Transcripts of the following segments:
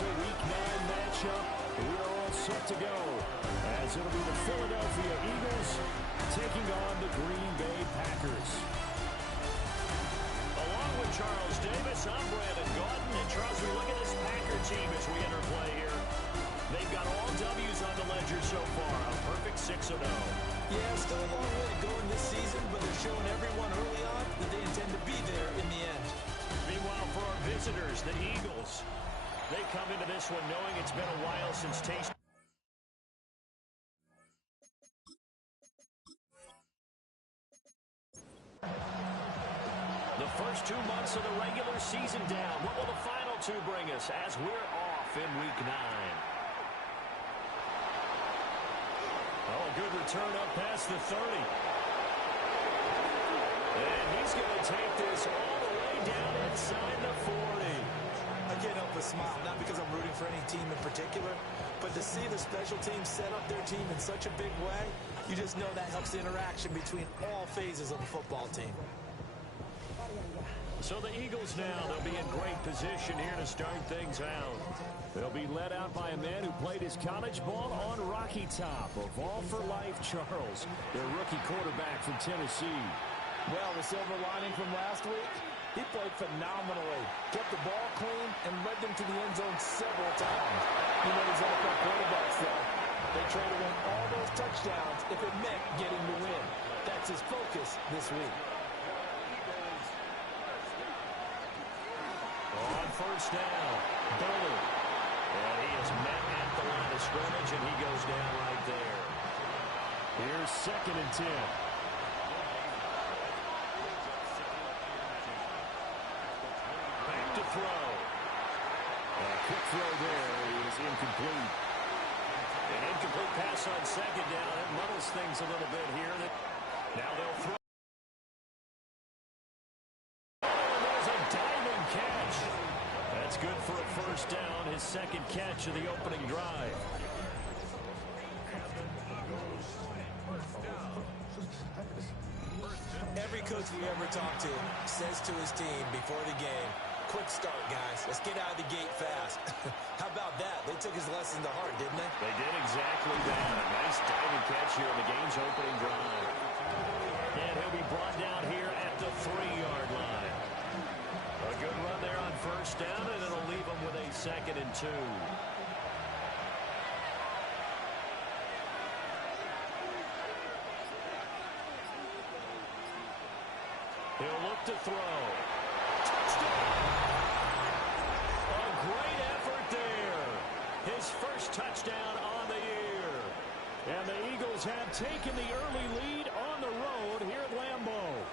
a Week 9 matchup. We are all set to go, as it'll be the Philadelphia Eagles taking on the Green Bay Packers. Along with Charles Davis, I'm Brandon Gaudin. And Charles, we look at this Packer team as we enter play here. They've got all W's on the ledger so far, a perfect 6-0. Yeah, still a long way to go in this season, but they're showing everyone early on that they intend to be there in the end. Meanwhile, for our visitors, the Eagles, they come into this one knowing it's been a while since Taste. The first 2 months of the regular season down. What will the final 2 bring us as we're off in Week 9? Oh, a good return up past the 30. And he's going to take this all the way down inside the 40. I can't help but smile, not because I'm rooting for any team in particular, but to see the special teams set up their team in such a big way, you just know that helps the interaction between all phases of the football team. So the Eagles now, they'll be in great position here to start things out. They'll be led out by a man who played his college ball on Rocky Top. Of all for life, Charles, their rookie quarterback from Tennessee. Well, the silver lining from last week, he played phenomenally. Kept the ball clean and led them to the end zone several times. You know these NFL quarterbacks, though. They try to win all those touchdowns if it meant getting the win. That's his focus this week. On first down, Bullard. And he is met at the line of scrimmage, and he goes down right there. Here's 2nd and 10. Back to throw. A quick throw there is incomplete. An incomplete pass on 2nd down. It muddles things a little bit here. Now they'll throw. That's good for a first down, his 2nd catch of the opening drive. Every coach we ever talk to says to his team before the game, quick start, guys. Let's get out of the gate fast. How about that? They took his lesson to heart, didn't they? They did exactly that. A nice diving catch here in the game's opening drive. And he'll be brought down here at the 3-yard line. A good run there on first down, and it'll leave him with a 2nd and 2. He'll look to throw. Touchdown! A great effort there. His first touchdown on the year. And the Eagles have taken the early lead on the road here at Lambeau.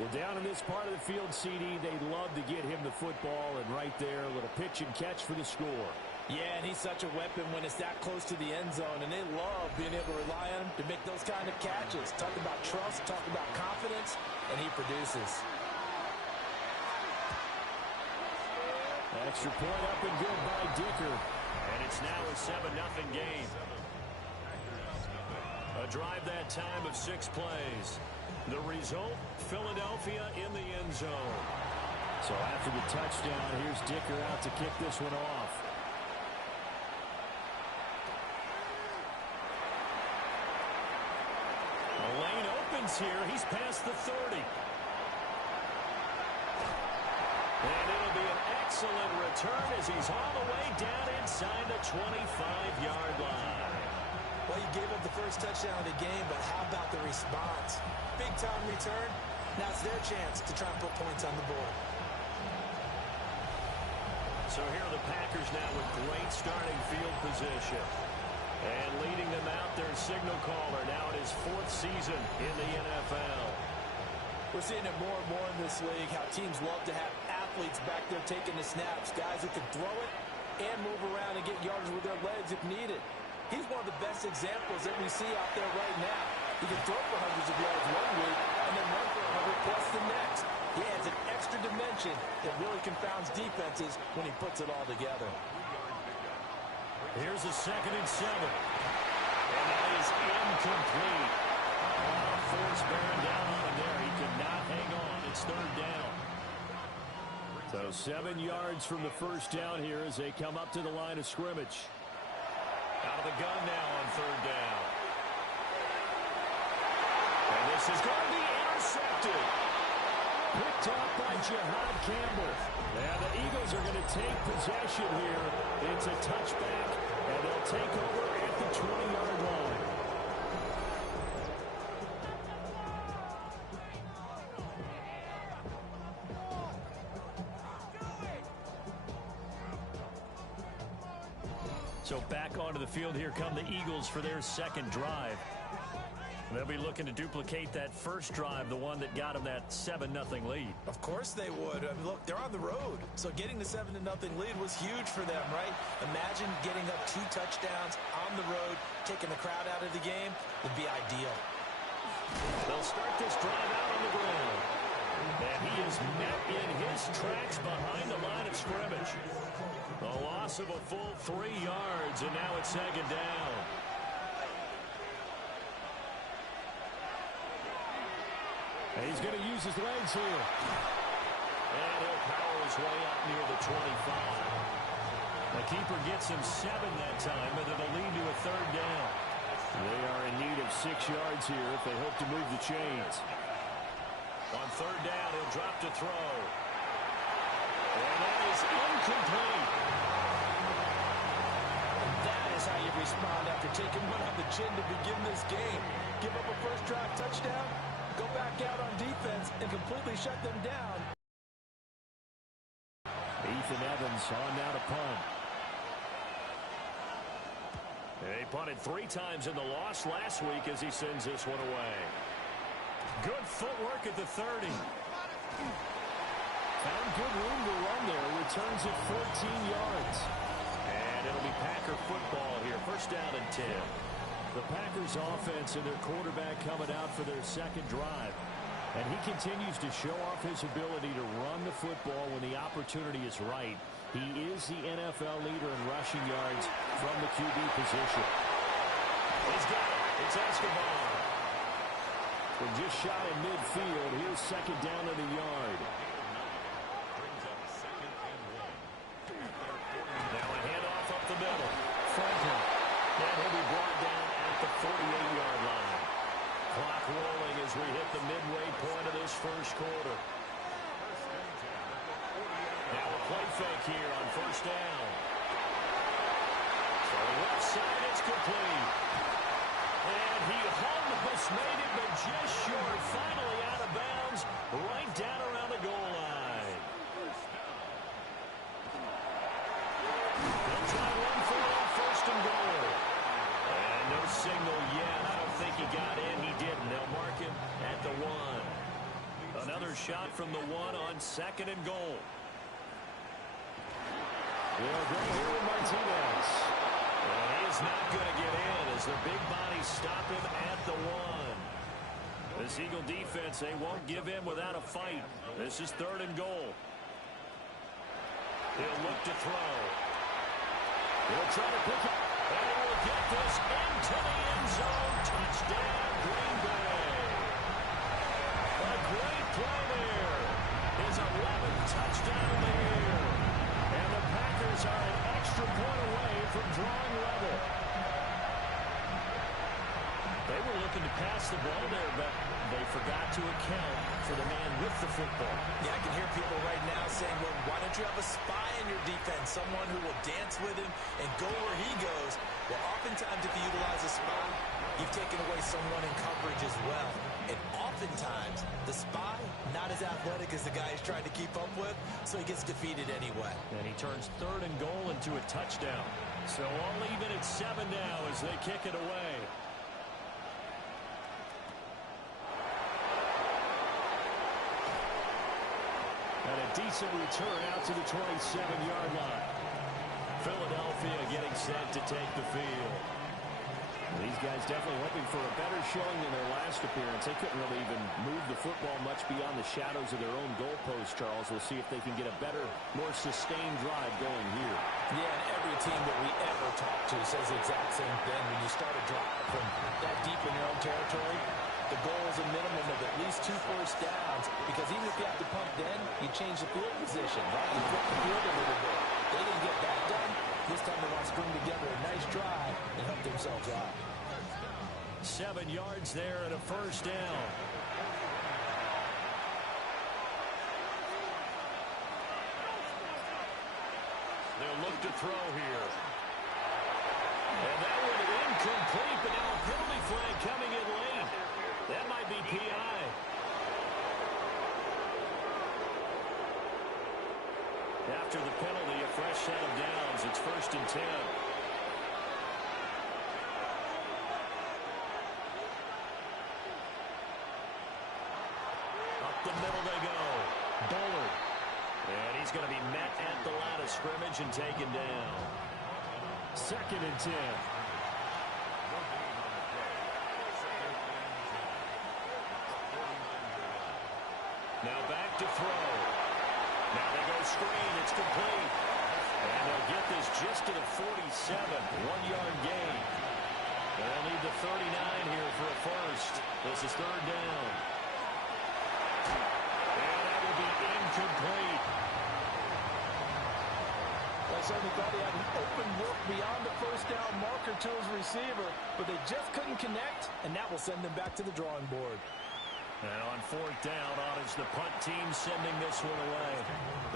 Well, down in this part of the field, CD, they'd love to get him the football, and right there, a little pitch and catch for the score. Yeah, and he's such a weapon when it's that close to the end zone, and they love being able to rely on him to make those kind of catches. Talk about trust, talk about confidence, and he produces. Extra point up and good by Dicker. And it's now a 7-0 game. A drive that time of 6 plays. The result, Philadelphia in the end zone. So after the touchdown, here's Dicker out to kick this one off. The lane opens here. He's past the 30. And it'll be an excellent return as he's all the way down inside the 25-yard line. Well, you gave up the first touchdown of the game, but how about the response? Big-time return. Now it's their chance to try and put points on the board. So here are the Packers now with great starting field position. And leading them out, their signal caller now in his 4th season in the NFL. We're seeing it more and more in this league, how teams love to have athletes back there taking the snaps, guys who can throw it and move around and get yards with their legs if needed. He's one of the best examples that we see out there right now. He can throw for hundreds of yards one week and then run for 100 plus the next. He adds an extra dimension that really confounds defenses when he puts it all together. Here's a 2nd and 7. And that is incomplete. Force bearing down on him there. He cannot hang on. It's 3rd down. So 7 yards from the first down here as they come up to the line of scrimmage. Out of the gun now on third down. And this is going to be intercepted. Picked off by Jihad Campbell. And the Eagles are going to take possession here. It's a touchback, and they'll take over at the 20-yard line. So back onto the field, here come the Eagles for their second drive. They'll be looking to duplicate that first drive, the one that got them that 7-0 lead. Of course they would. I mean, look, they're on the road. So getting the 7-0 lead was huge for them, right? Imagine getting up 2 touchdowns on the road, taking the crowd out of the game would be ideal. They'll start this drive out on the ground. And he is met in his tracks behind the line of scrimmage. A loss of a full 3 yards, and now it's second down. And he's going to use his legs here. And he'll power his way out near the 25. The keeper gets him 7 that time, but it'll lead to a third down. They are in need of 6 yards here if they hope to move the chains. On third down, he'll drop to throw. And that is incomplete. That is how you respond after taking one on the chin to begin this game. Give up a first drive touchdown, go back out on defense, and completely shut them down. Ethan Evans on now to punt. They punted 3 times in the loss last week as he sends this one away. Good footwork at the 30. Found good room to run there. Returns at 14 yards. And it'll be Packer football here. First down and 10. The Packers offense and their quarterback coming out for their second drive. And he continues to show off his ability to run the football when the opportunity is right. He is the NFL leader in rushing yards from the QB position. He's got it. It's Escobar. We're just shot in midfield. Here's second down in the yard. Now a handoff up the middle. Franklin. And he'll be brought down at the 48-yard line. Clock rolling as we hit the midway point of this first quarter. Now a play fake here on first down. So left side, it's complete. And he almost made it, but just short. Finally out of bounds, right down around the goal line. They'll try to run for it on first and goal. And no signal yet. I don't think he got in. He didn't. They'll mark him at the 1. Another shot from the 1 on second and goal. They'll go here with Martinez. And he's not going to get in as the big bodies stop him at the 1. This Eagle defense, they won't give in without a fight. This is third and goal. He'll look to throw. He'll try to pick it. And he will get this into the end zone. Touchdown, Green Bay. A great play there. His 11th touchdown of the year. And the Packers are an extra point away from drawing level. They were looking to pass the ball there, but they forgot to account for the man with the football. Yeah, I can hear people right now saying, well, why don't you have a spy in your defense, someone who will dance with him and go where he goes? Well, oftentimes if you utilize a spy, you've taken away someone in coverage as well. And oftentimes, the spy, not as athletic as the guy he's trying to keep up with, so he gets defeated anyway. And he turns third and goal into a touchdown. So all even at 7 now as they kick it away. And a decent return out to the 27-yard line. Philadelphia getting set to take the field. These guys definitely hoping for a better showing than their last appearance. They couldn't really even move the football much beyond the shadows of their own goalpost, Charles. We'll see if they can get a better, more sustained drive going here. Yeah, and every team that we ever talk to says the exact same thing. When you start a drive from that deep in your own territory, the goal is a minimum of at least 2 first downs, because even if you have to punt then, you change the field position, right? You flip the field a little bit. They didn't get that done. This time they want to string together a nice drive and help themselves out. 7 yards there and a first down. They'll look to throw here. And that one incomplete, but now a penalty flag coming in late. That might be PI. After the penalty, a fresh set of downs. It's 1st and 10. Up the middle they go. Bullard. And he's going to be met at the line of scrimmage and taken down. 2nd and 10. Now back to throw. Now they go screen. It's complete. And they'll get this just to the 47. 1-yard gain. They'll need the 39 here for a first. This is 3rd down. And that will be incomplete. I certainly thought he had an open look beyond the first down marker to his receiver, but they just couldn't connect, and that will send them back to the drawing board. And on 4th down, it's the punt team sending this one away.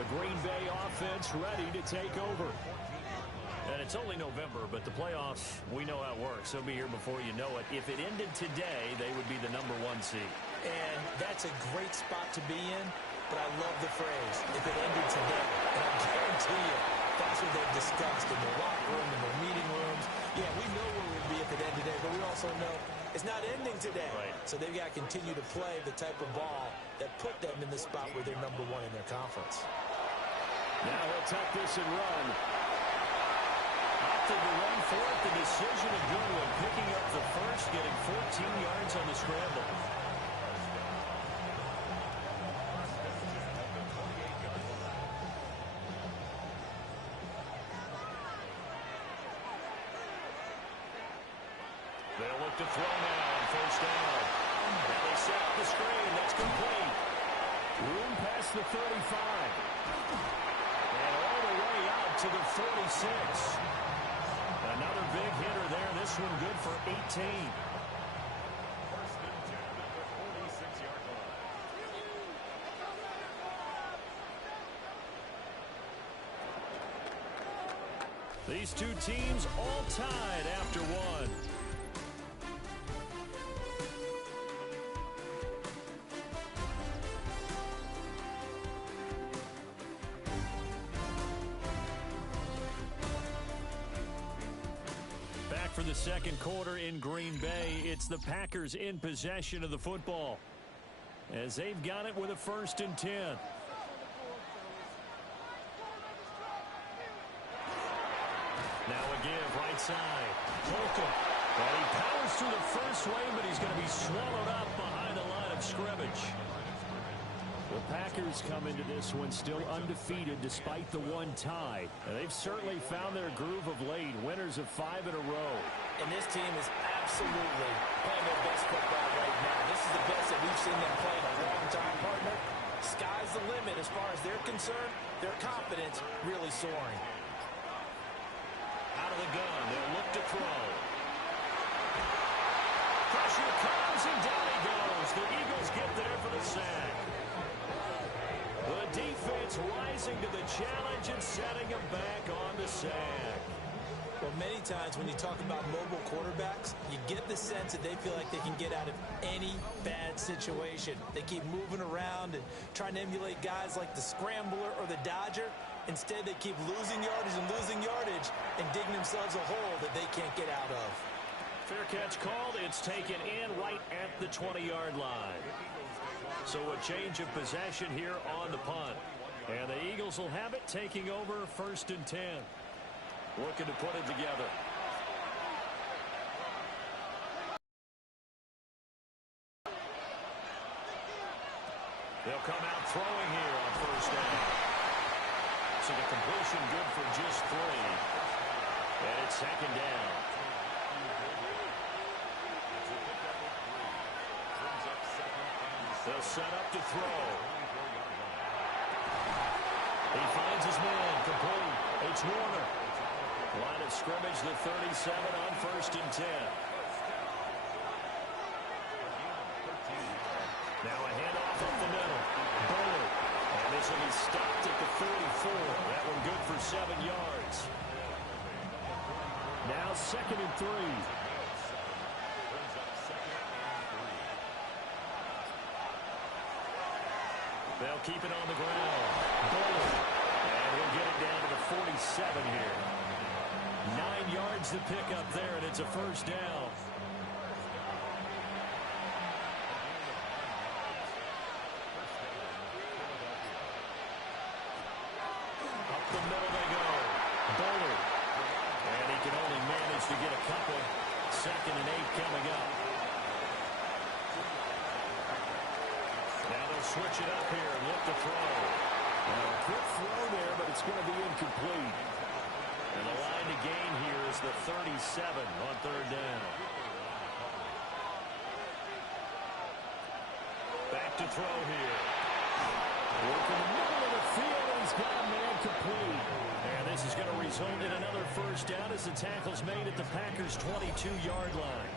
The Green Bay offense ready to take over. And it's only November, but the playoffs, we know how it works. They'll be here before you know it. If it ended today, they would be the #1 seed. And that's a great spot to be in, but I love the phrase, if it ended today. And I guarantee you, that's what they've discussed in the locker room, in their meeting rooms. Yeah, we know where we'd be if it ended today, but we also know it's not ending today. Right. So they've got to continue to play the type of ball that put them in the spot where they're #1 in their conference. Now he'll tuck this and run. Opted to run for it. The decision a good one. Picking up the first, getting 14 yards on the scramble. They'll look to throw now on 1st down. Now they set up the screen. That's complete. Room past the 35. And all the way out to the 46. Another big hitter there. This one good for 18. These two teams all tied after one. For the 2nd quarter in Green Bay, it's the Packers in possession of the football as they've got it with a 1st and 10. Now a give right side. Holcomb. And he powers through the first wave, but he's going to be swallowed up behind the line of scrimmage. The Packers come into this one still undefeated despite the one tie. And they've certainly found their groove of late, winners of 5 in a row. And this team is absolutely playing their best football right now. This is the best that we've seen them play in a long time, partner. Sky's the limit as far as they're concerned. Their confidence really soaring. Out of the gun, they'll look to throw. Pressure comes, and down he goes. The Eagles get there for the sack. The defense rising to the challenge and setting them back on the sack. Well, many times when you talk about mobile quarterbacks, you get the sense that they feel like they can get out of any bad situation. They keep moving around and trying to emulate guys like the Scrambler or the Dodger. Instead, they keep losing yardage and digging themselves a hole that they can't get out of. Fair catch called. It's taken in right at the 20-yard line. So a change of possession here on the punt. And the Eagles will have it, taking over 1st and 10. Looking to put it together. They'll come out throwing here on 1st down. So the completion good for just 3. And it's 2nd down. They'll set up to throw. incomplete. It's Warner. Line of scrimmage, the 37 on 1st and 10. Now a handoff up the middle. Bullard. And this will be stopped at the 44. That one good for 7 yards. Now 2nd and 3. They'll keep it on the ground. Bullard. And he'll get it down to the 47 here. 9 yards to pick up there, and it's a 1st down. Up the middle they go. Bullard. And he can only manage to get a couple. 2nd and 8 coming up. Now they'll switch it up here and look to throw. A quick throw there, but it's going to be incomplete. And the line to gain here is the 37 on 3rd down. Back to throw here. Working the middle of the field, and he's got a man complete. And this is going to result in another 1st down as the tackle's made at the Packers' 22-yard line.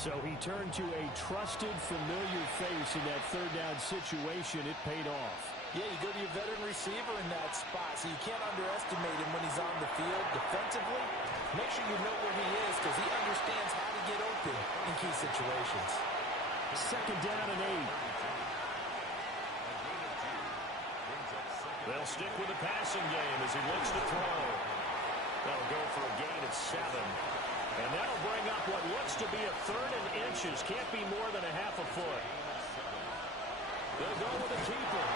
So he turned to a trusted, familiar face in that 3rd down situation. It paid off. Yeah, you go to your veteran receiver in that spot, so you can't underestimate him when he's on the field. Defensively, make sure you know where he is because he understands how to get open in key situations. 2nd down and 8. They'll stick with the passing game as he looks to throw. That'll go for a gain of 7. And that'll bring up what looks to be a 3rd and inches. Can't be more than a half a foot. They'll go with the keeper.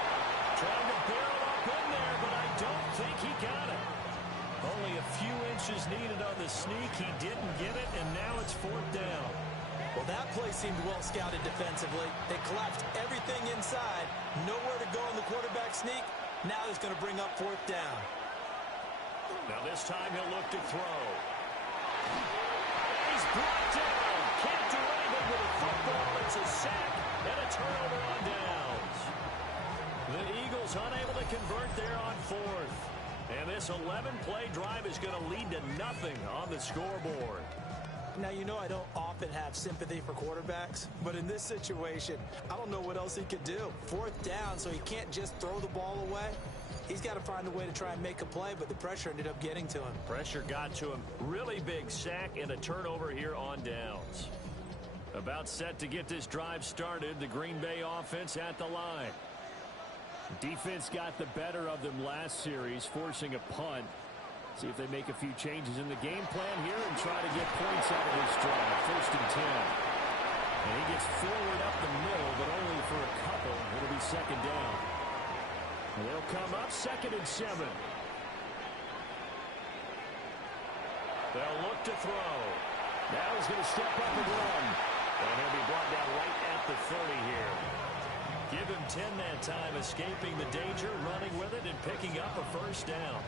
Trying to barrel up in there, but I don't think he got it. Only a few inches needed on the sneak. He didn't get it, and now it's 4th down. Well, that play seemed well scouted defensively. They collapsed everything inside. Nowhere to go in the quarterback sneak. Now it's going to bring up 4th down. Now this time he'll look to throw. He's brought down. Can't do anything with a football. It's a sack and a turnover on downs. The Eagles unable to convert there on 4th. And this 11-play drive is going to lead to nothing on the scoreboard. Now, you know I don't often have sympathy for quarterbacks, but in this situation, I don't know what else he could do. 4th down, so he can't just throw the ball away. He's got to find a way to try and make a play, but the pressure ended up getting to him. Pressure got to him. Really big sack and a turnover here on downs. About set to get this drive started. The Green Bay offense at the line. Defense got the better of them last series, forcing a punt. See if they make a few changes in the game plan here and try to get points out of this drive. 1st and 10. And he gets forward up the middle, but only for a couple. It'll be 2nd down. And they'll come up 2nd and 7. They'll look to throw. Now he's going to step up and run. And he'll be brought down right at the 30 here. Give him 10 that time, escaping the danger, running with it, and picking up a 1st down.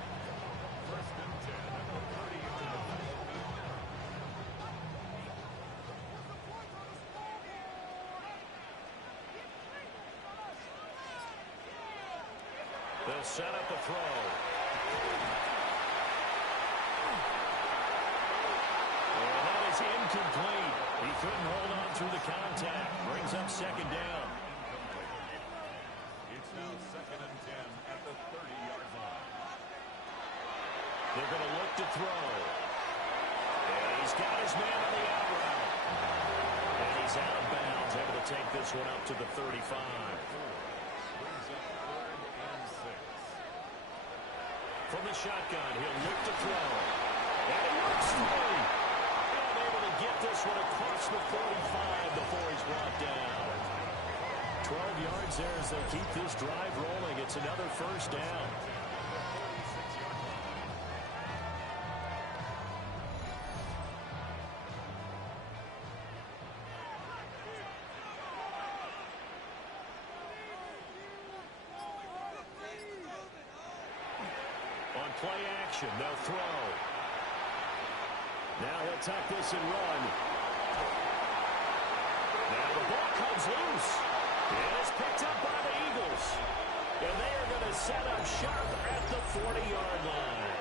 They'll set up a throw. And that is incomplete. He couldn't hold on through the contact. Brings up 2nd down. It's now 2nd and 10 at the 30-yard line. They're going to look to throw. And he's got his man on the out route. And he's out of bounds, able to take this one up to the 35. From the shotgun, he'll look to throw. And he works through. And able to get this one across the 45 before he's brought down. 12 yards there as they keep this drive rolling. It's another 1st down. On play action, they'll throw. Now he'll tuck this and run. Now the ball comes loose. And it's picked up by the Eagles. And they are going to set up sharp at the 40-yard line.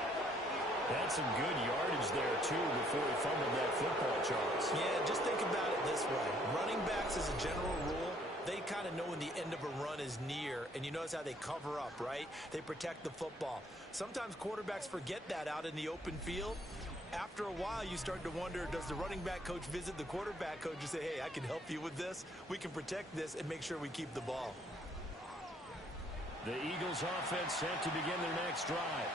That's some good yardage there, too, before he fumbled that football, Charles. Yeah, just think about it this way. Running backs, as a general rule, they kind of know when the end of a run is near, and you notice how they cover up, right? They protect the football. Sometimes quarterbacks forget that out in the open field. After a while, you start to wonder, does the running back coach visit the quarterback coach and say, hey, I can help you with this, we can protect this, and make sure we keep the ball. The Eagles offense set to begin their next drive.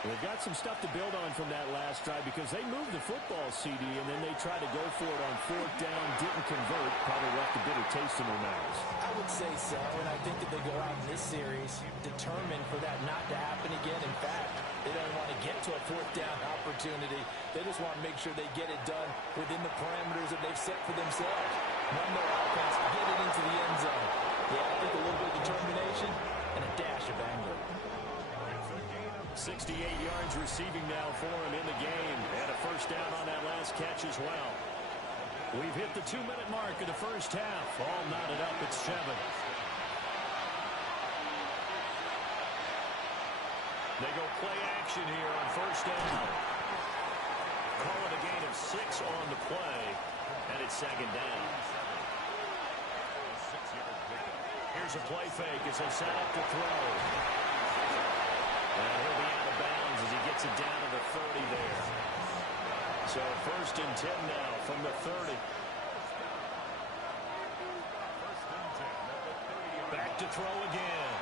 They've got some stuff to build on from that last drive because they moved the football, CD, and then they tried to go for it on fourth down, didn't convert, probably left a bitter taste in their mouths. I would say so, and I think that they go out in this series determined for that not to happen again. In fact, they don't want to get to a fourth down opportunity. They just want to make sure they get it done within the parameters that they've set for themselves. Run their offense, get it into the end zone. Yeah, I think a little bit of determination and a dash of anger. 68 yards receiving now for him in the game. And a first down on that last catch as well. We've hit the 2-minute mark of the first half. All knotted up at 7. They go play action here on first down. Call it a gain of 6 on the play. And it's second down. Here's a play fake as they set up to throw. And he'll be out of bounds as he gets it down to the 30 there. So first and 10 now from the 30. Back to throw again.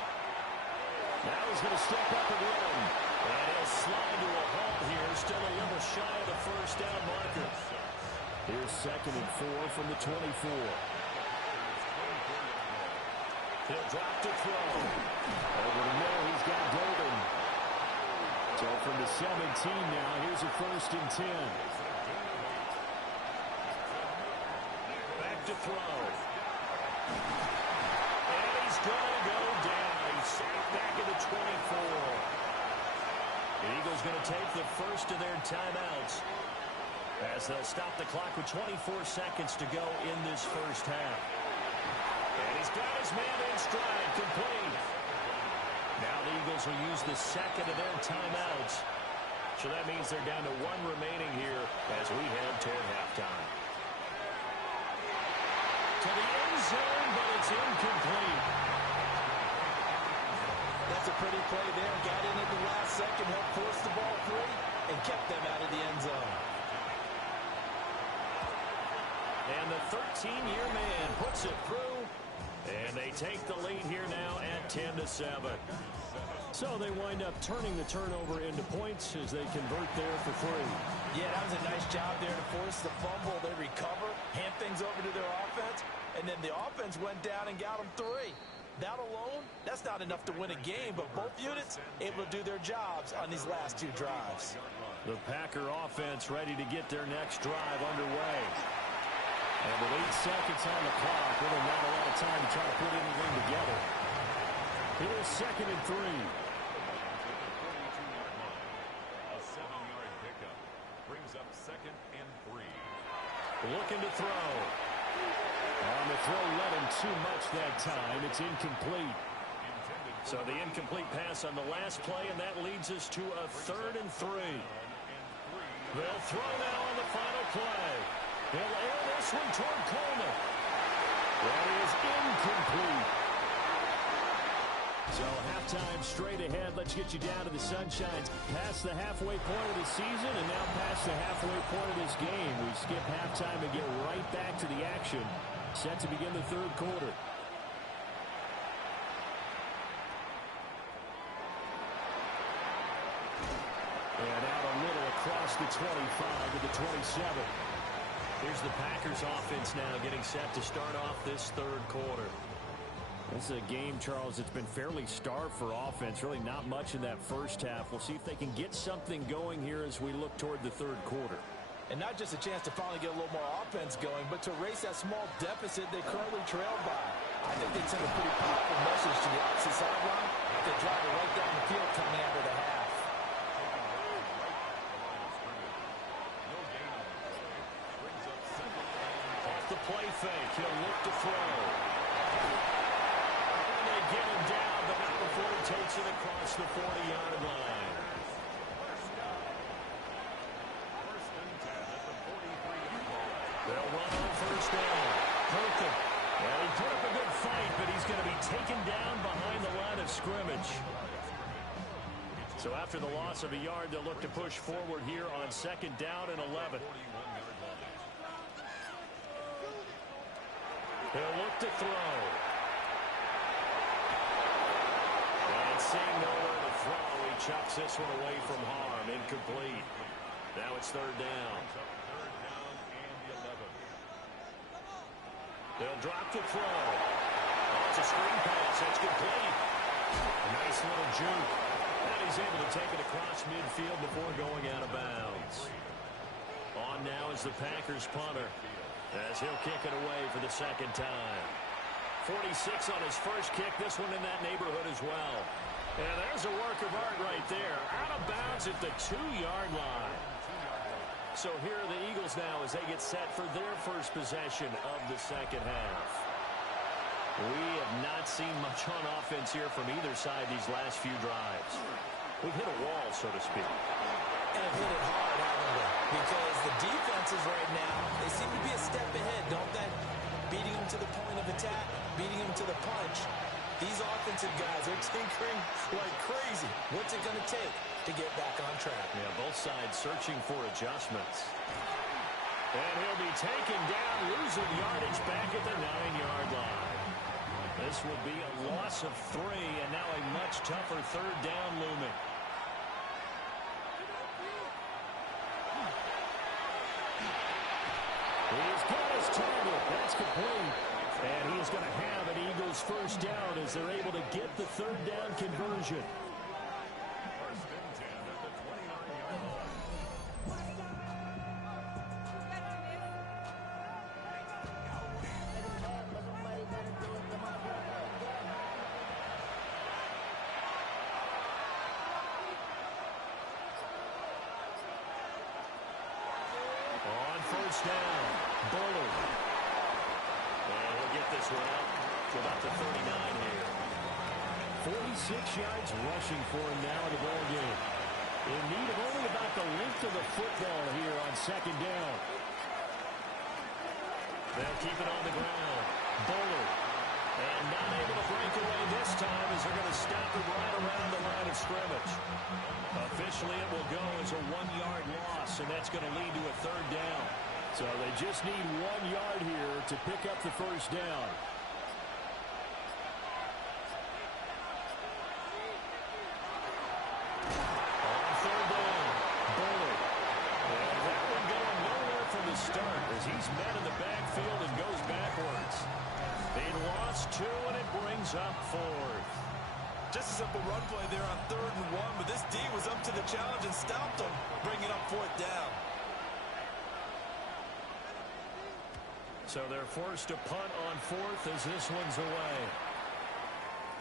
Now he's going to step up and run. And he'll slide to a halt here. Still a little shy of the first down marker. Here's second and 4 from the 24. He'll drop to throw. Over the middle, he's got Golden. So from the 17 now, here's a first and 10. Back to throw. And he's going to go down. He's sacked back at the 24. The Eagles going to take the first of their timeouts as they'll stop the clock with 24 seconds to go in this first half. And he's got his man in stride, complete. Now the Eagles will use the second of their timeouts. So that means they're down to 1 remaining here as we head toward halftime. To the end zone, but it's incomplete. That's a pretty play there. Got in at the last second, helped force the ball free, and kept them out of the end zone. And the 13-year man puts it through. And they take the lead here now at 10-7. So they wind up turning the turnover into points as they convert there for 3. Yeah, that was a nice job there to force the fumble. They recover, hand things over to their offense, and then the offense went down and got them 3. That alone, that's not enough to win a game, but both units able to do their jobs on these last 2 drives. The Packer offense ready to get their next drive underway. And with 8 seconds on the clock, really not a lot of time to try to put anything together. Here's second and 3. A 7-yard pickup brings up second and 3. Looking to throw. On the throw, let him too much that time. It's incomplete. So the incomplete pass on the last play, and that leads us to a 3rd and 3. They'll throw now on the final play. They'll air this one toward Coleman. That is incomplete. So halftime straight ahead. Let's get you down to the Sunshines. Past the halfway point of the season and now past the halfway point of this game. We skip halftime and get right back to the action. Set to begin the 3rd quarter. And out a little across the 25 to the 27. Here's the Packers offense now getting set to start off this 3rd quarter. This is a game, Charles, it's been fairly starved for offense. Really not much in that first half. We'll see if they can get something going here as we look toward the 3rd quarter. And not just a chance to finally get a little more offense going, but to erase that small deficit they currently trailed by. I think they'd send a pretty powerful message to the opposite sideline if they drive it right down the field coming out of the half. play fake. He'll look to throw. And they get him down, but not before he takes it across the 40-yard line. They'll run on first down. Holcomb. Well, he put up a good fight, but he's going to be taken down behind the line of scrimmage. So after the loss of a yard, they'll look to push forward here on 2nd down and 11. He'll look to throw. And seeing nowhere to throw, he chucks this one away from harm. Incomplete. Now it's 3rd down. They'll drop to throw. Oh, it's a screen pass. That's complete. A nice little juke. And he's able to take it across midfield before going out of bounds. On now is the Packers punter, as he'll kick it away for the 2nd time. 46 on his first kick. This one in that neighborhood as well. And there's a work of art right there. Out of bounds at the 2-yard line. So here are the Eagles now as they get set for their first possession of the 2nd half. We have not seen much on offense here from either side these last few drives. We've hit a wall, so to speak. And hit it hard, haven't we? Because the defenses right now, they seem to be a step ahead, don't they? Beating them to the point of attack, beating them to the punch. These offensive guys are tinkering like crazy. What's it going to take to get back on track? Yeah, both sides searching for adjustments. And he'll be taken down, losing yardage back at the 9-yard line. This will be a loss of 3, and now a much tougher 3rd down looming. He's got his target. That's complete. And he is going to have an Eagles first down as they're able to get the 3rd down conversion. On first down, Bullard. And he'll get this one out to about the 39 here. 46 yards rushing for him now in the ball game. In need of only about the length of the football here on 2nd down. They'll keep it on the ground. Bullard. And not able to break away this time as they're going to stop it right around the line of scrimmage. Officially, it will go as a 1-yard loss, and that's going to lead to a 3rd down. So they just need 1 yard here to pick up the first down. On 3rd down, Bullard. And that one going nowhere from the start as he's met in the backfield and goes backwards. They lost 2, and it brings up 4th. Just a simple run play there on 3rd and 1, but this D was up to the challenge and stopped them, bringing up 4th down. So they're forced to punt on 4th as this one's away.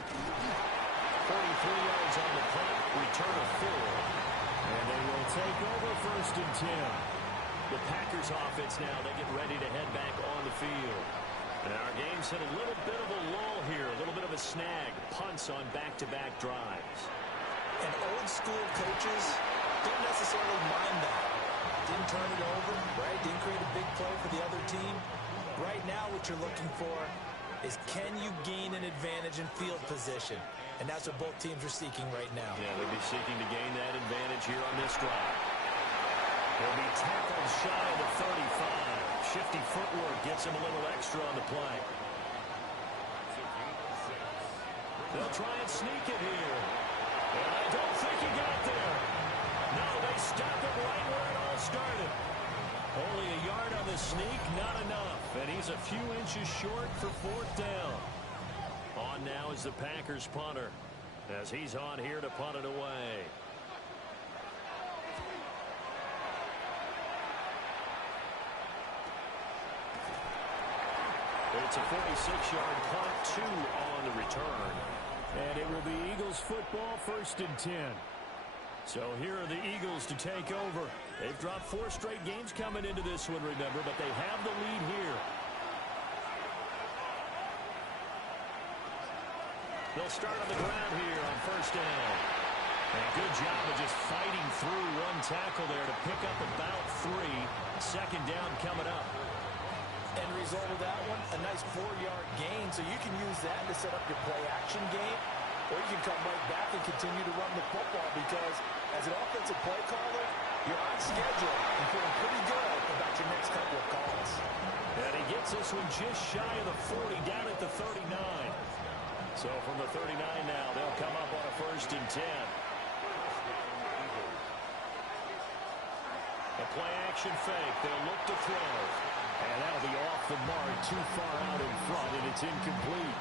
43 yards on the punt, return of 4. And they will take over 1st and 10. The Packers offense now, they get ready to head back on the field. And our game's hit a little bit of a lull here, a little bit of a snag. Punts on back-to-back drives. And old-school coaches don't necessarily mind that. Didn't turn it over, right? Didn't create a big play for the other team. Right now, what you're looking for is can you gain an advantage in field position? And that's what both teams are seeking right now. Yeah, they'll be seeking to gain that advantage here on this drive. He'll be tackled shy of the 35. Shifty footwork gets him a little extra on the play. They'll try and sneak it here. And I don't think he got there. No, they stop it right where it all started. Only a yard on the sneak, not enough. And he's a few inches short for 4th down. On now is the Packers punter, as he's on here to punt it away. It's a 46-yard punt, 2 on the return. And it will be Eagles football, 1st and 10. So here are the Eagles to take over. They've dropped 4 straight games coming into this one, remember, but they have the lead here. They'll start on the ground here on first down. And a good job of just fighting through one tackle there to pick up about 3. Second down coming up. End result of that one, a nice 4-yard gain. So you can use that to set up your play-action game, or you can come right back and continue to run the football because as an offensive play caller, you're on schedule and feeling pretty good about your next couple of calls. And he gets this one just shy of the 40, down at the 39. So from the 39 now, they'll come up on a 1st and 10. A play-action fake. They'll look to throw. And that'll be off the mark, too far out in front, and it's incomplete.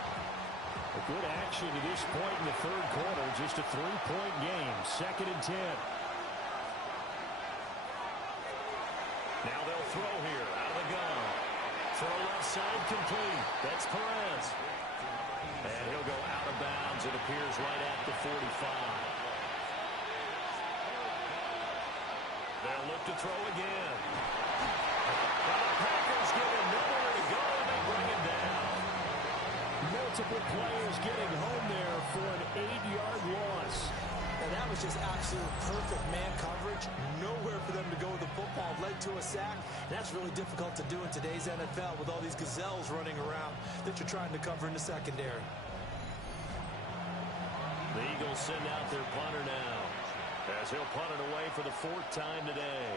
A good action to this point in the third quarter. Just a 3-point game. 2nd and 10. Now they'll throw here out of the gun. Throw left side complete. That's Perez. And he'll go out of bounds. It appears right at the 45. They'll look to throw again. And the Packers give him nowhere to go, and they bring him down. Multiple players getting home there for an 8-yard loss. And that was just absolute perfect man coverage. Nowhere for them to go with the football. Led to a sack. That's really difficult to do in today's NFL with all these gazelles running around that you're trying to cover in the secondary. The Eagles send out their punter now, as he'll punt it away for the 4th time today.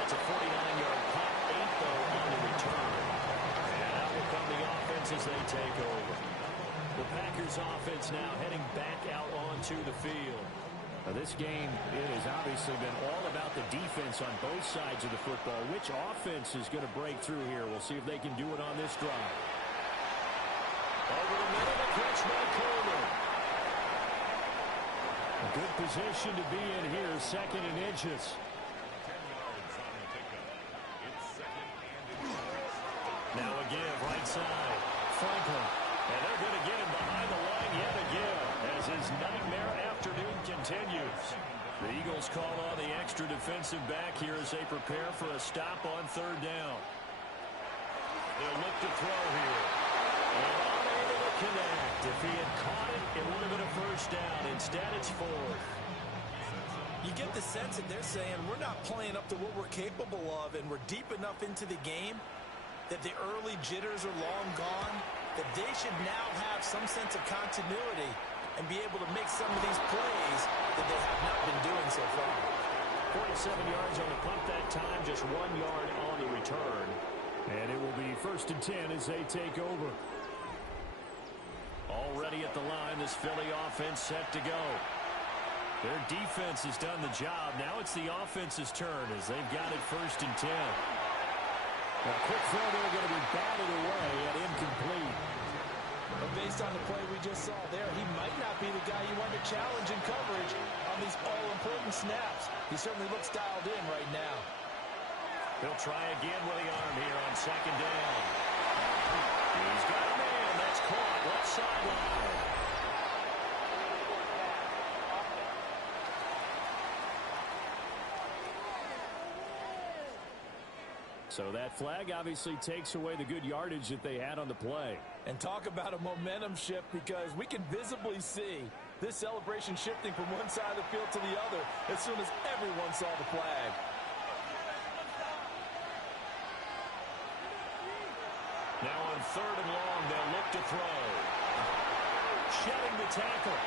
That's a 49-yard punt, 8 though on the return. And out will come the offense as they take over. The Packers offense now heading back out onto the field. Now this game, it has obviously been all about the defense on both sides of the football. Which offense is going to break through here? We'll see if they can do it on this drive. Over the middle, the catch by Coleman. A good position to be in here, 2nd and inches. 10 yards on the pickup. It's 2nd and inches. Now a give, right side. Franklin. And they're going to get him behind the line yet again as his nightmare afternoon continues. The Eagles call on the extra defensive back here as they prepare for a stop on 3rd down. They'll look to throw here. And unable to connect. If he had caught it, it would have been a 1st down. Instead, it's 4th. You get the sense that they're saying we're not playing up to what we're capable of, and we're deep enough into the game that the early jitters are long gone, that they should now have some sense of continuity and be able to make some of these plays that they have not been doing so far. 47 yards on the punt that time, just 1 yard on the return. And it will be 1st and 10 as they take over. Already at the line, this Philly offense set to go. Their defense has done the job. Now it's the offense's turn as they've got it 1st and 10. A quick throw there going to be batted away and incomplete. But based on the play we just saw there, he might not be the guy you want to challenge in coverage on these all-important snaps. He certainly looks dialed in right now. They'll try again with the arm here on 2nd down. He's got a man. That's caught. Left sideline. So that flag obviously takes away the good yardage that they had on the play. And talk about a momentum shift, because we can visibly see this celebration shifting from one side of the field to the other as soon as everyone saw the flag. Now on 3rd and long, they'll look to throw. Shedding the tackle.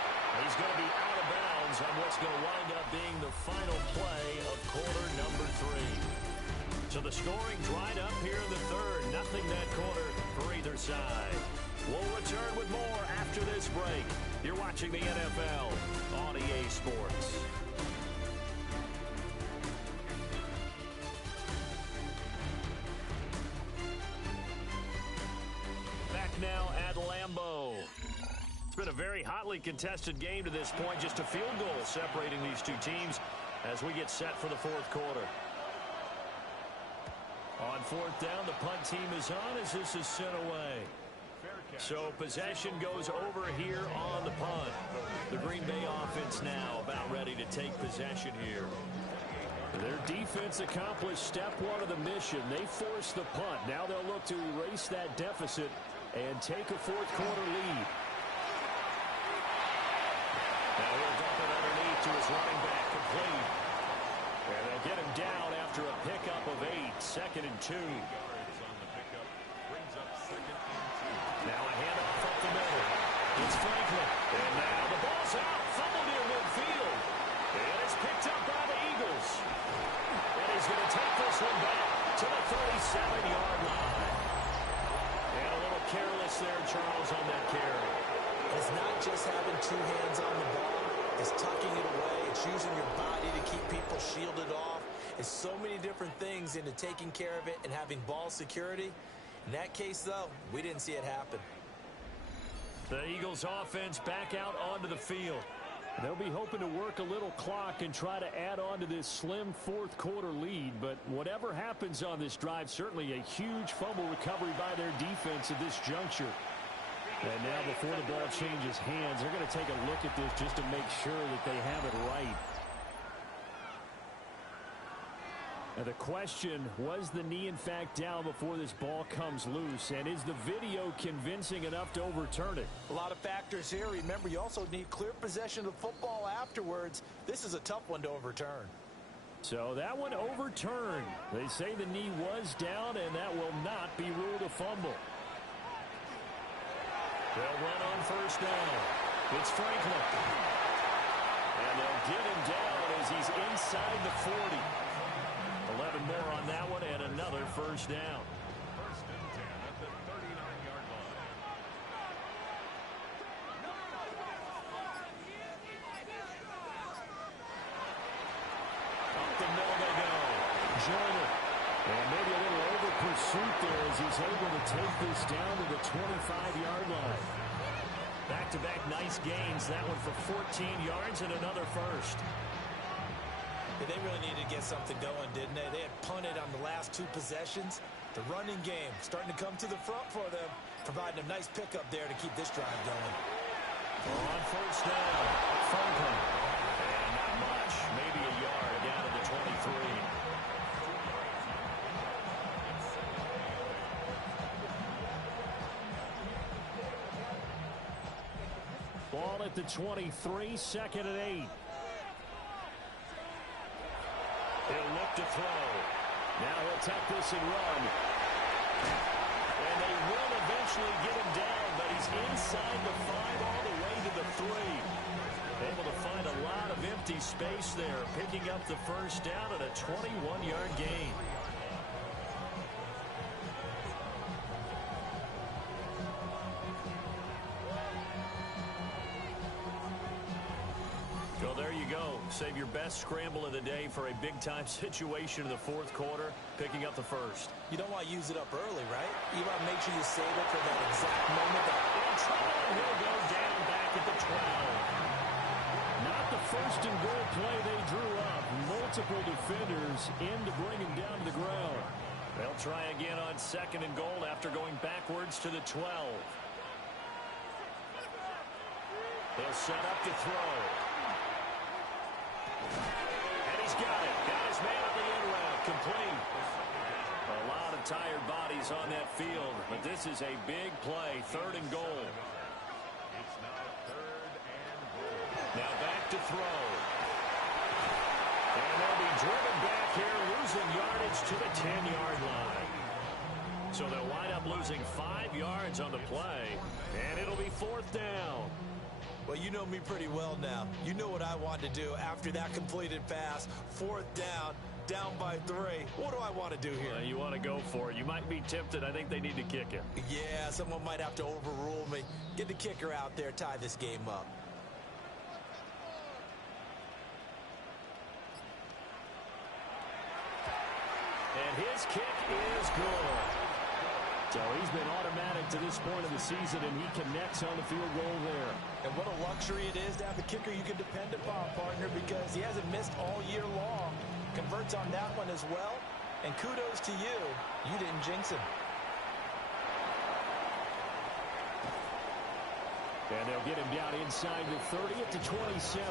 He's going to be out of bounds on what's going to wind up being the final play of quarter number 3. So the scoring dried up here in the 3rd. Nothing that quarter for either side. We'll return with more after this break. You're watching the NFL on EA Sports. Back now at Lambeau. It's been a very hotly contested game to this point. Just a field goal separating these two teams as we get set for the 4th quarter. On 4th down, the punt team is on as this is sent away. So possession goes over here on the punt. The Green Bay offense now about ready to take possession here. Their defense accomplished step one of the mission. They forced the punt. Now they'll look to erase that deficit and take a fourth quarter lead. Now he'll dump it underneath to his running back, complete. And they'll get him down after a pickup of 8, 2nd and 2. Now a handoff up the middle. It's Franklin. And now the ball's out. Fumbled near midfield. And it's picked up by the Eagles. And he's going to take this one back to the 37-yard line. And a little careless there, Charles, on that carry. It's not just having two hands on the ball. It's tucking it away. It's using your body to keep people shielded off. It's so many different things into taking care of it and having ball security. In that case, though, we didn't see it happen. The Eagles offense back out onto the field. They'll be hoping to work a little clock and try to add on to this slim fourth quarter lead. But whatever happens on this drive, certainly a huge fumble recovery by their defense at this juncture. And now before the ball changes hands, they're going to take a look at this just to make sure that they have it right. Now the question, was the knee in fact down before this ball comes loose? And is the video convincing enough to overturn it? A lot of factors here. Remember, you also need clear possession of the football afterwards. This is a tough one to overturn. So that one overturned. They say the knee was down, and that will not be ruled a fumble. They'll run on first down. It's Franklin. And they'll get him down as he's inside the 40. 11 more on that one and another first down. First and 10 at the 39-yard line. Up the middle they go. Joyner. And maybe a little over pursuit there as he's able to take this down to the 25-yard line. Back-to-back nice gains. That one for 14 yards and another first. They really needed to get something going, didn't they? They had punted on the last two possessions. The running game starting to come to the front for them, providing a nice pickup there to keep this drive going. On first down, Franklin. And not much, maybe a yard down to the 23. Ball at the 23, 2nd and 8. He'll look to throw. Now he'll take this and run. And they will eventually get him down, but he's inside the 5 all the way to the 3. Able to find a lot of empty space there, picking up the first down at a 21-yard gain. Well, there you go. Save your best scramble of the day for a big-time situation in the fourth quarter, picking up the first. You don't want to use it up early, right? You want to make sure you save it for that exact moment. In trouble, he'll go down back at the 12. Not the first and goal play they drew up. Multiple defenders in to bring him down to the ground. They'll try again on 2nd and goal after going backwards to the 12. They'll set up to throw. And he's got it. Got his man on the end route. Complete. A lot of tired bodies on that field, but this is a big play. 3rd and goal. It's now 3rd and goal. Now back to throw. And they'll be driven back here, losing yardage to the 10-yard line. So they'll wind up losing 5 yards on the play, and it'll be 4th down. Well, you know me pretty well now. You know what I want to do after that completed pass. 4th down by 3. What do I want to do here? You want to go for it. You might be tempted. I think they need to kick it. Yeah, someone might have to overrule me. Get the kicker out there, tie this game up. And his kick is good. So he's been automatic to this point of the season, and he connects on the field goal there. And what a luxury it is to have a kicker you can depend upon, partner, because he hasn't missed all year long. Converts on that one as well. And kudos to you. You didn't jinx him. And they'll get him down inside the 30 at the 27.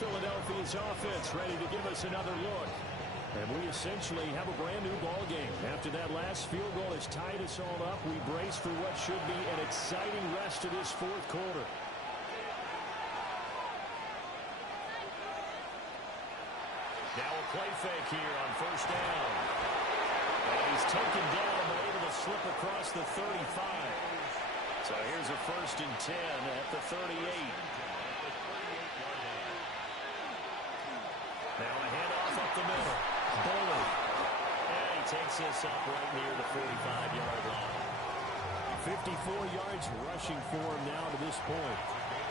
Philadelphia's offense ready to give us another look. And we essentially have a brand new ball game. After that last field goal has tied us all up, we brace for what should be an exciting rest of this fourth quarter. Now a play fake here on first down. And he's taken down but able to slip across the 35. So here's a 1st and 10 at the 38. Now a handoff up the middle. Bowling. And he takes this up right near the 45-yard line. 54 yards rushing for him now to this point.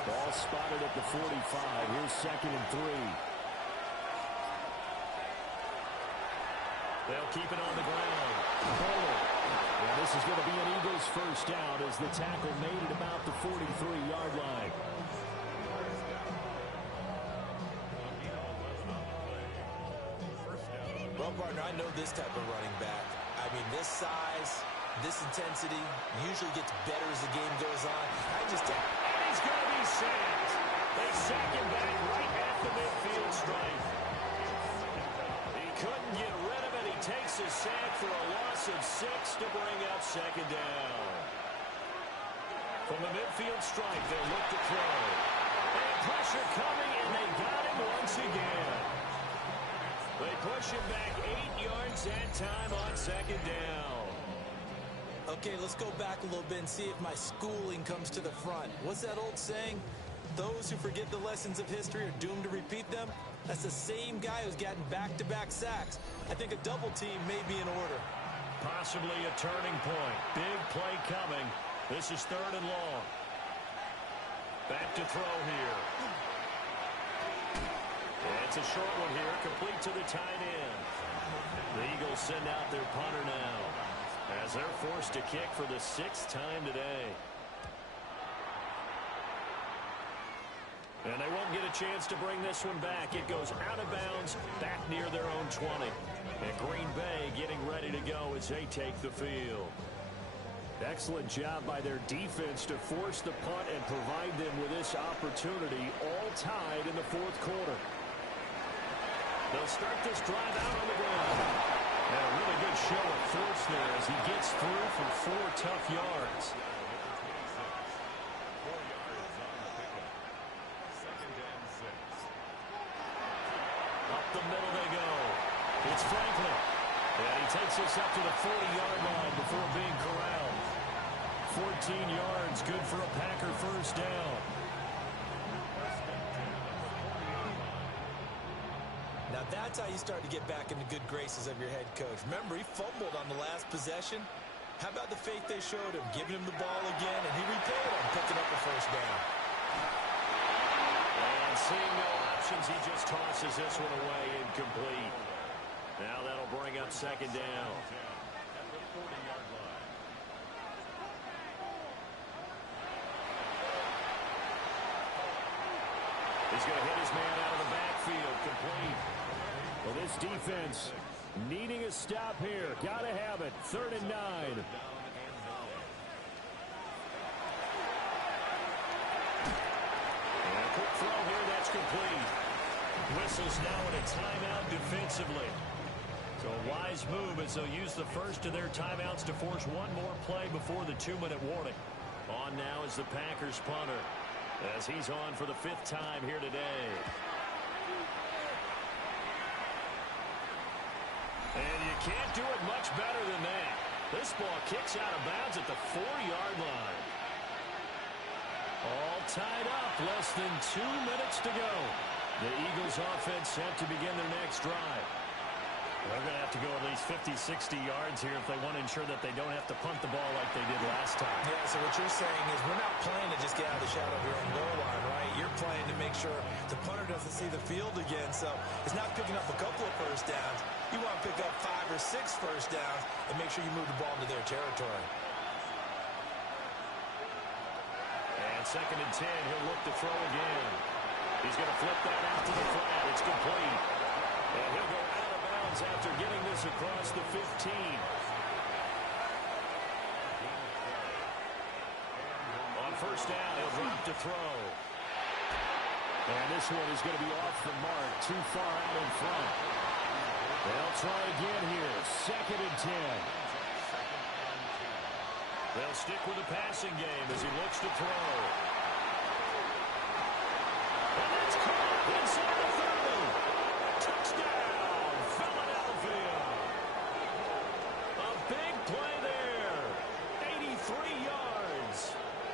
Ball spotted at the 45. Here's 2nd and 3. They'll keep it on the ground. Bowling. And this is going to be an Eagles first down as the tackle made it about the 43-yard line. Well, partner, I know this type of running back. I mean, this size, this intensity usually gets better as the game goes on. And he's going to be sacked. They sack him back right at the midfield stripe. He couldn't get rid of it. He takes a sack for a loss of 6 to bring up 2nd down. From the midfield stripe, they'll look to throw. And pressure coming, and they got him once again. They push him back 8 yards that time on 2nd down. Okay, let's go back a little bit and see if my schooling comes to the front. What's that old saying? Those who forget the lessons of history are doomed to repeat them. That's the same guy who's gotten back-to-back sacks. I think a double team may be in order. Possibly a turning point. Big play coming. This is 3rd and long. Back to throw here. And it's a short one here, complete to the tight end. The Eagles send out their punter now as they're forced to kick for the 6th time today. And they won't get a chance to bring this one back. It goes out of bounds, back near their own 20. And Green Bay getting ready to go as they take the field. Excellent job by their defense to force the punt and provide them with this opportunity, all tied in the 4th quarter. They'll start this drive out on the ground. And a really good show of force there as he gets through for 4 tough yards. Up the middle they go. It's Franklin. And he takes this up to the 40-yard line before being corralled. 14 yards, good for a Packer first down. Now that's how you start to get back in the good graces of your head coach. Remember, he fumbled on the last possession. How about the faith they showed him, giving him the ball again, and he repaid him, picking up a first down. And seeing no options, he just tosses this one away incomplete. Now that'll bring up 2nd down. He's going to hit his man out of the backfield, complete. Well, this defense needing a stop here. Got to have it. 3rd and 9. And a quick throw here, that's complete. Whistles now in a timeout defensively. So a wise move as they'll use the first of their timeouts to force one more play before the 2-minute warning. On now is the Packers punter as he's on for the 5th time here today. And you can't do it much better than that. This ball kicks out of bounds at the 4-yard line. All tied up, less than 2 minutes to go. The Eagles offense set to begin their next drive. They're going to have to go at least 50, 60 yards here if they want to ensure that they don't have to punt the ball like they did last time. Yeah, so what you're saying is we're not playing to just get out of the shadow of your own goal line, right? You're playing to make sure the punter doesn't see the field again. So it's not picking up a couple of first downs. You want to pick up 5 or 6 first downs and make sure you move the ball into their territory. And 2nd and 10, he'll look to throw again. He's going to flip that out to the flat. It's complete. And he'll go out of bounds after getting this across the 15. On first down, he'll drop to throw. And this one is going to be off the mark, too far out in front. They'll try again here, 2nd and 10. They'll stick with the passing game as he looks to throw. And that's caught inside the 30. Touchdown, Philadelphia. A big play there. 83 yards.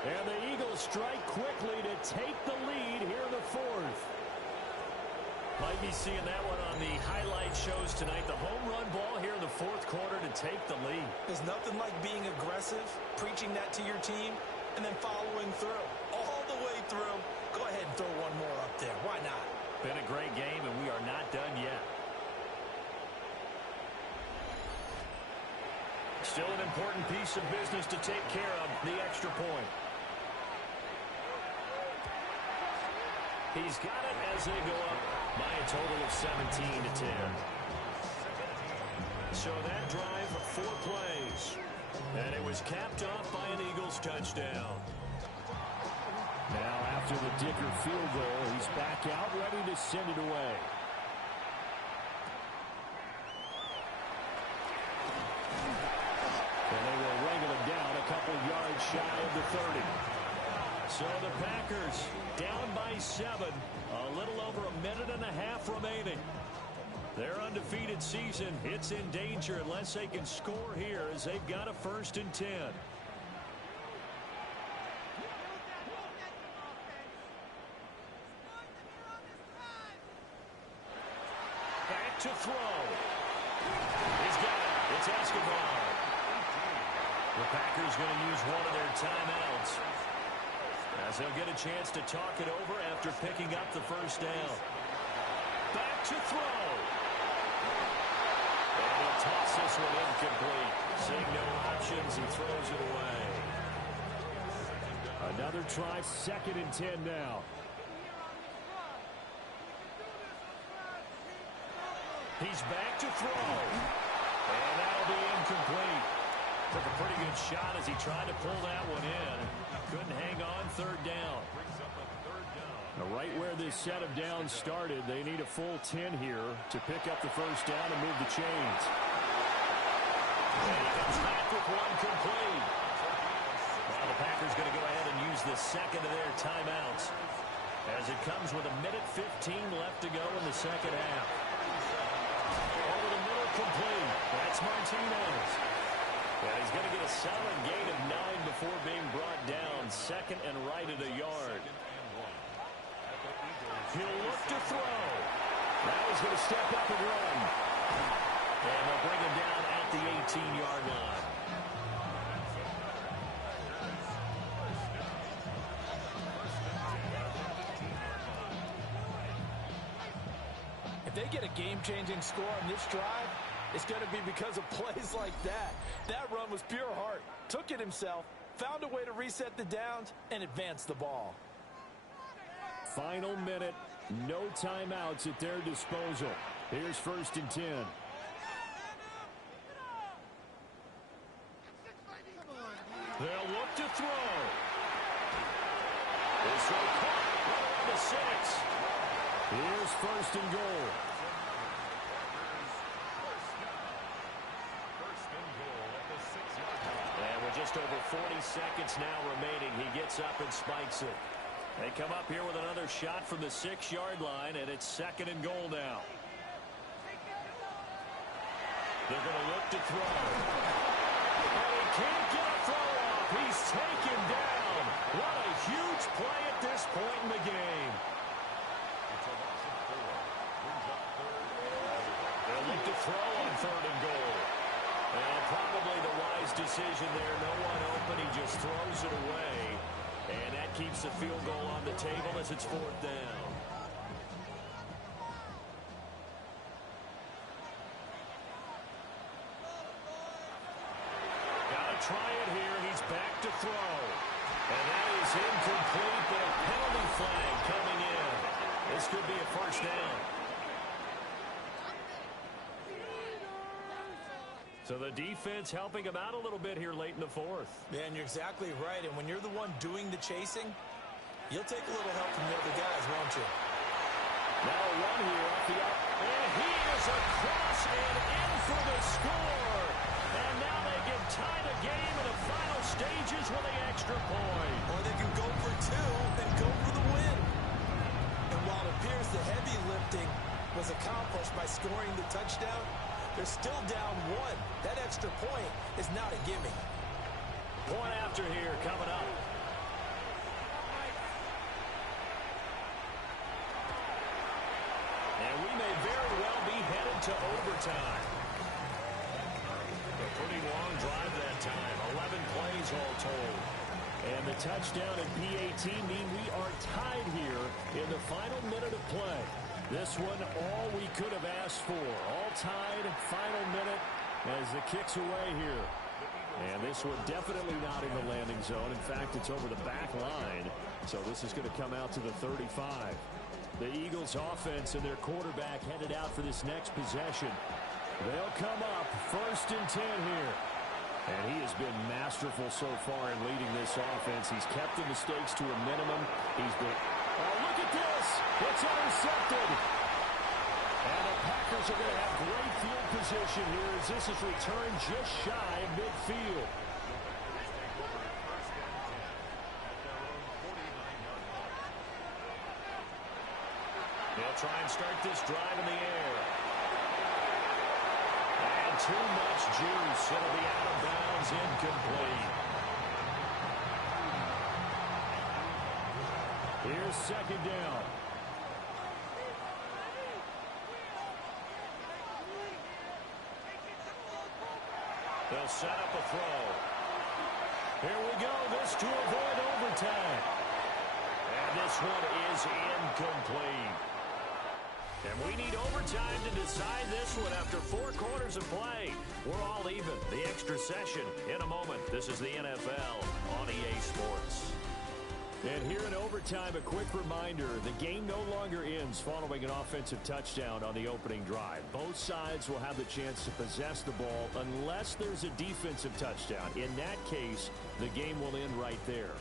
And the Eagles strike quickly to take the lead here in the 4th. Might be seeing that one on the highlight shows tonight. The home run ball here in the 4th quarter to take the lead. There's nothing like being aggressive, preaching that to your team, and then following through. All the way through. Go ahead and throw one more up there. Why not? Been a great game, and we are not done yet. Still an important piece of business to take care of, the extra point. He's got it as they go up by a total of 17 to 10. So that drive, 4 plays. And it was capped off by an Eagles touchdown. Now after the Dicker field goal, he's back out ready to send it away. And they will wrangle him down a couple yards shy of the 30. So the Packers down by 7, a little over a minute and a half remaining. Their undefeated season, it's in danger unless they can score here as they've got a 1st and 10. Back to throw. He's got it. It's Escobar. The Packers going to use one of their timeouts, as they'll get a chance to talk it over after picking up the 1st down. Back to throw. And he'll toss this one incomplete. Seeing no options, he throws it away. Another try, 2nd and 10 now. He's back to throw. And that'll be incomplete. Took a pretty good shot as he tried to pull that one in. Couldn't hang on, 3rd down. Now right where this set of downs started, they need a full 10 here to pick up the 1st down and move the chains. And he comes back with one complete. Well, the Packers going to go ahead and use the 2nd of their timeouts, as it comes with 1:15 left to go in the 2nd half. Over the middle, complete. That's Martinez. And he's going to get a solid gain of 9 before being brought down. 2nd and right at a yard. He'll look to throw. Now he's going to step up and run. And they'll bring him down at the 18-yard line. If they get a game-changing score on this drive, it's going to be because of plays like that. That run was pure heart. Took it himself, found a way to reset the downs, and advance the ball. Final minute, no timeouts at their disposal. Here's 1st and 10. They'll look to throw. This one caught around the 6. Here's 1st and goal. And with just over 40 seconds now remaining, he gets up and spikes it. They come up here with another shot from the 6-yard line, and it's 2nd and goal now. They're going to look to throw. And he can't get a throw off. He's taken down. What a huge play at this point in the game. They'll look to throw on 3rd and goal. And probably the wise decision there. No one open. He just throws it away. And that keeps the field goal on the table as it's 4th down. Gotta try it here. He's back to throw. And that is incomplete, but a penalty flag coming in. This could be a 1st down. So the defense helping him out a little bit here late in the 4th. Man, you're exactly right. And when you're the one doing the chasing, You'll take a little help from the other guys, won't you? Now a run here off the up. And he is across and in for the score. And now they can tie the game in the final stages with the extra point. Or they can go for two and go for the win. And while it appears the heavy lifting was accomplished by scoring the touchdown, they're still down one. That extra point is not a gimme. Point after here coming up. And we may very well be headed to overtime. A pretty long drive that time. 11 plays all told. And the touchdown and PAT mean we are tied here in the final minute of play. This one, all we could have asked for. All tied, final minute as the kick's away here. And this one definitely not in the landing zone. In fact, it's over the back line. So this is going to come out to the 35. The Eagles offense and their quarterback headed out for this next possession. They'll come up 1st and 10 here. And he has been masterful so far in leading this offense. He's kept the mistakes to a minimum. He's been... Oh, look at this! It's intercepted! And the Packers are going to have great field position here as this is returned just shy of midfield. They'll try and start this drive in the air. And too much juice. It'll be out of bounds, incomplete. Here's 2nd down. They'll set up a throw. Here we go. This to avoid overtime. And this one is incomplete. And we need overtime to decide this one after 4 quarters of play. We're all even. The extra session in a moment. This is the NFL on EA Sports. And here in overtime, a quick reminder, the game no longer ends following an offensive touchdown on the opening drive. Both sides will have the chance to possess the ball unless there's a defensive touchdown. In that case, the game will end right there.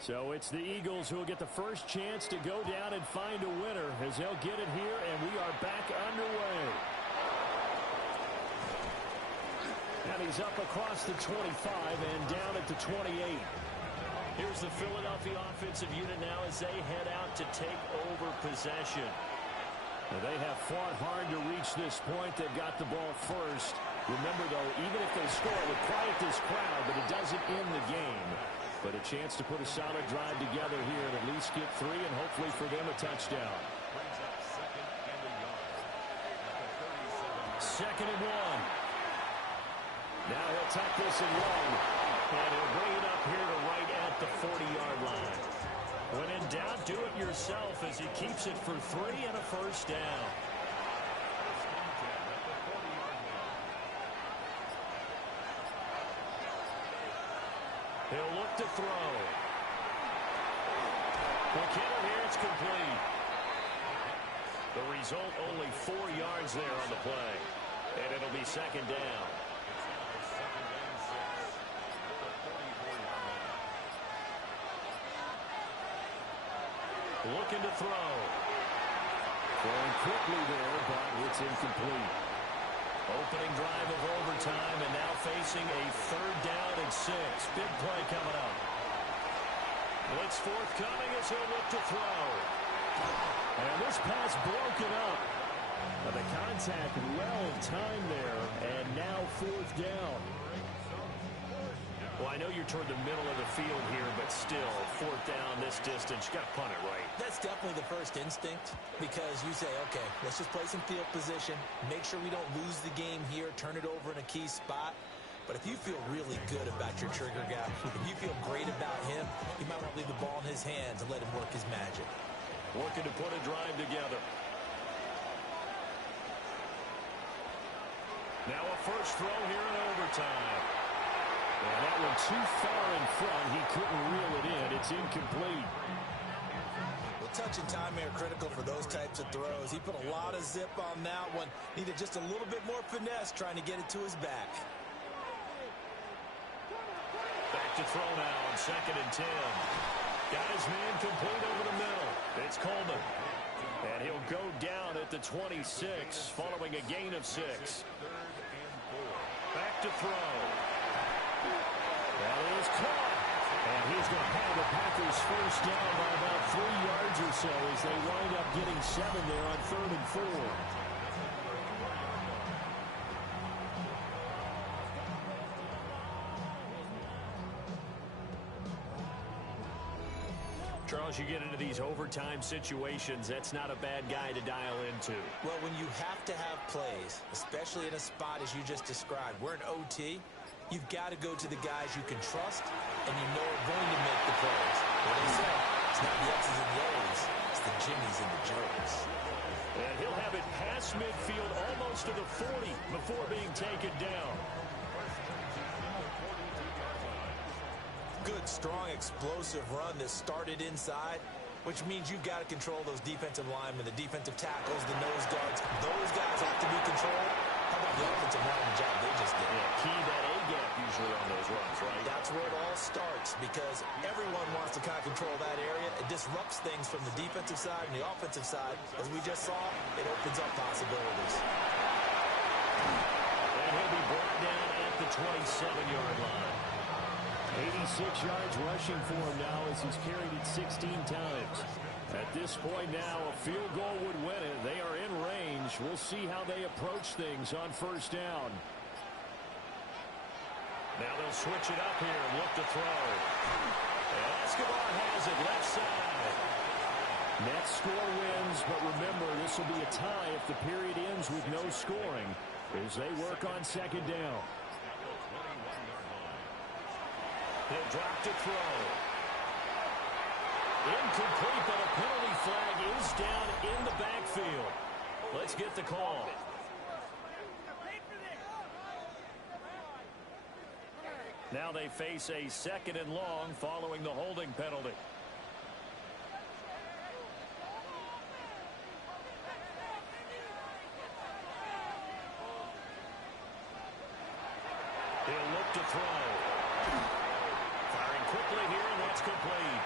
So it's the Eagles who will get the first chance to go down and find a winner as they'll get it here, and we are back underway. And he's up across the 25 and down at the 28. Here's the Philadelphia offensive unit now as they head out to take over possession. Now they have fought hard to reach this point. They've got the ball first. Remember, though, even if they score, it would quiet this crowd, but it doesn't end the game. But a chance to put a solid drive together here and at least get 3 and hopefully for them a touchdown. 2nd and 1. Now he'll tuck this and run. And he'll bring it up here to right at the 40-yard line. When in doubt, do it yourself as he keeps it for 3 and a first down. He'll look to throw. McKinnon here, it's complete. The result, only 4 yards there on the play. And it'll be 2nd down. Looking to throw. Throwing quickly there, but it's incomplete. Opening drive of overtime, and now facing a 3rd down and 6. Big play coming up. Blitz forthcoming as he'll look to throw. And this pass broken up. But the contact well timed there, and now 4th down. Well, I know you're toward the middle of the field here, but still, 4th down this distance, you got to punt it right. That's definitely the first instinct because you say, okay, let's just play some field position, make sure we don't lose the game here, turn it over in a key spot. But if you feel really good about your trigger guy, if you feel great about him, you might want to leave the ball in his hands and let him work his magic. Working to put a drive together. Now a first throw here in overtime. And that one too far in front. He couldn't reel it in. It's incomplete. Well, touch and timing are critical for those types of throws. He put a lot of zip on that one. Needed just a little bit more finesse trying to get it to his back. Back to throw now on 2nd and 10. Got his man complete over the middle. It's Coleman. And he'll go down at the 26 following a gain of 6. Back to throw. That is caught. And he's going to have the Packers first down by about 3 yards or so as they wind up getting 7 there on 3rd and 4. Charles, you get into these overtime situations, that's not a bad guy to dial into. Well, when you have to have plays, especially in a spot as you just described, we're in OT, you've got to go to the guys you can trust and you know are going to make the plays. What they say, it's not the X's and the O's, it's the Jimmies and the Joes. And he'll have it past midfield almost to the 40 before being taken down. Good, strong, explosive run that started inside, which means you've got to control those defensive linemen, the defensive tackles, the nose guards. Those guys have to be controlled. How about the offensive line job they just did? Yeah, key that A-gap usually on those runs, right? That's where it all starts because everyone wants to kind of control that area. It disrupts things from the defensive side and the offensive side. As we just saw, it opens up possibilities. And he'll be brought down at the 27-yard line. 86 yards rushing for him now as he's carried it 16 times. At this point now, a field goal would win it. They are in range. We'll see how they approach things on 1st down. Now they'll switch it up here and look to throw. And Escobar has it left side. Net score wins, but remember, this will be a tie if the period ends with no scoring as they work on 2nd down. He'll drop to throw. Incomplete, but a penalty flag is down in the backfield. Let's get the call. Now they face a 2nd and long following the holding penalty. He'll look to throw. Firing quickly here, and that's complete.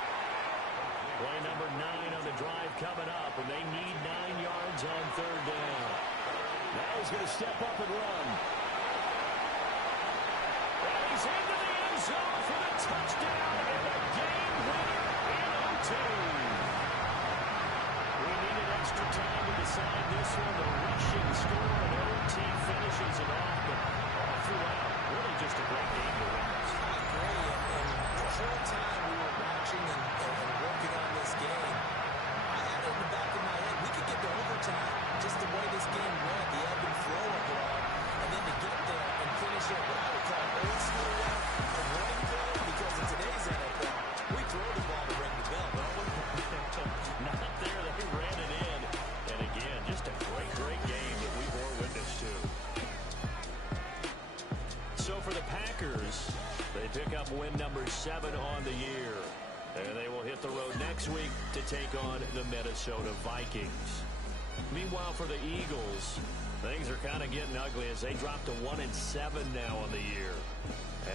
Play number 9 on the drive coming up, and they need 9 yards on 3rd down. Now he's going to step up and run. And he's into the end zone for the touchdown and a game winner in OT. We needed extra time to decide this one. The rushing score and OT finishes it off, but all throughout, really just a great game to witness. I agree, and the whole time we were watching and working on this game, I had it in the back of my head. We could get to overtime just the way this game went, the ebb and flow of it all, and then to get there and finish it what I would call old school a running play, because in today's NFL, we throw the ball to ring the bell, don't we? Not there, they ran it in. And again, just a great, great game that we bore witness to. So for the Packers, they pick up win number 7 on the year. And they will hit the road next week to take on the Minnesota Vikings. Meanwhile, for the Eagles, things are kind of getting ugly as they drop to 1-7 now on the year.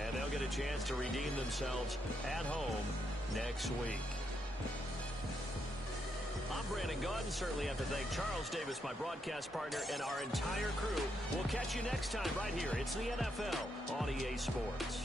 And they'll get a chance to redeem themselves at home next week. I'm Brandon Gaudin. Certainly have to thank Charles Davis, my broadcast partner, and our entire crew. We'll catch you next time right here. It's the NFL on EA Sports.